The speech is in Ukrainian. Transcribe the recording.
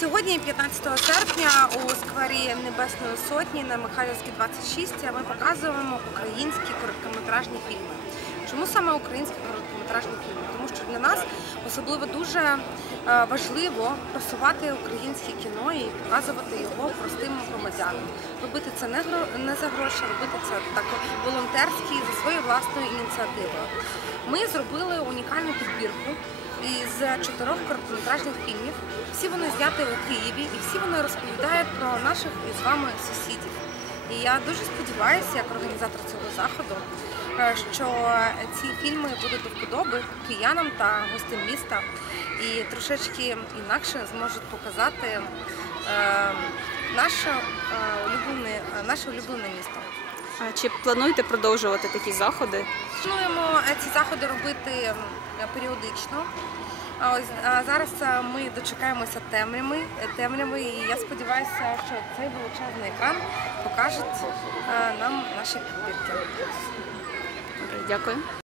Сьогодні, 15 серпня, у сквері Небесної Сотні на Михайлівській 26 ми показуємо українські короткометражні фільми. Чому саме українські короткометражні фільми? Тому що для нас особливо дуже е, важливо просувати українське кіно і показувати його простим громадянам. Робити це не за гроші, робити це так волонтерськи за своєю власною ініціативою. Ми зробили унікальну підбірку із чотирьох короткометражних фільмів. Всі вони зняті у Києві і всі вони розповідають про наших із вами сусідів. І я дуже сподіваюся, як організатор цього заходу, е, що ці фільми будуть до вподоби киянам та гостям міста і трошечки інакше зможуть показати е, наше, е, улюблене, наше улюблене місто. А Чи плануєте продовжувати такі заходи? Плануємо е, ці заходи робити періодично. А ось а зараз е, ми дочекаємося темряви, темрями, і я сподіваюся, що цей величезний екран покаже е, нам наші підбірки. Дякую.